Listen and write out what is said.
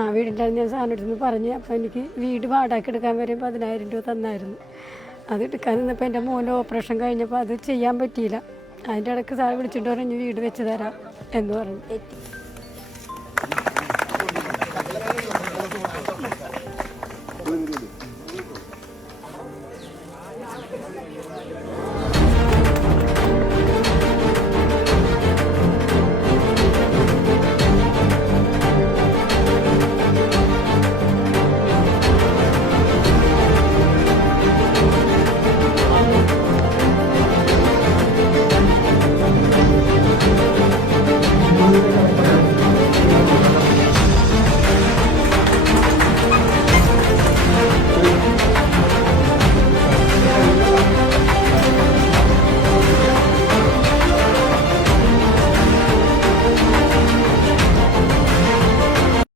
ആ വീടുണ്ടായിരുന്നു. ഞാൻ സാധനം എടുത്തെന്ന് പറഞ്ഞ്. അപ്പോൾ എനിക്ക് വീട് വാടക എടുക്കാൻ വരെ 10,000 രൂപ തന്നായിരുന്നു. അത് എടുക്കാൻ നിന്നപ്പോൾ എൻ്റെ മോൻ്റെ ഓപ്പറേഷൻ കഴിഞ്ഞപ്പോൾ അത് ചെയ്യാൻ പറ്റിയില്ല. അതിൻ്റെ ഇടയ്ക്ക് സാർ വിളിച്ചിട്ട് പറഞ്ഞു വീട് വെച്ച് തരാം എന്ന് പറഞ്ഞു.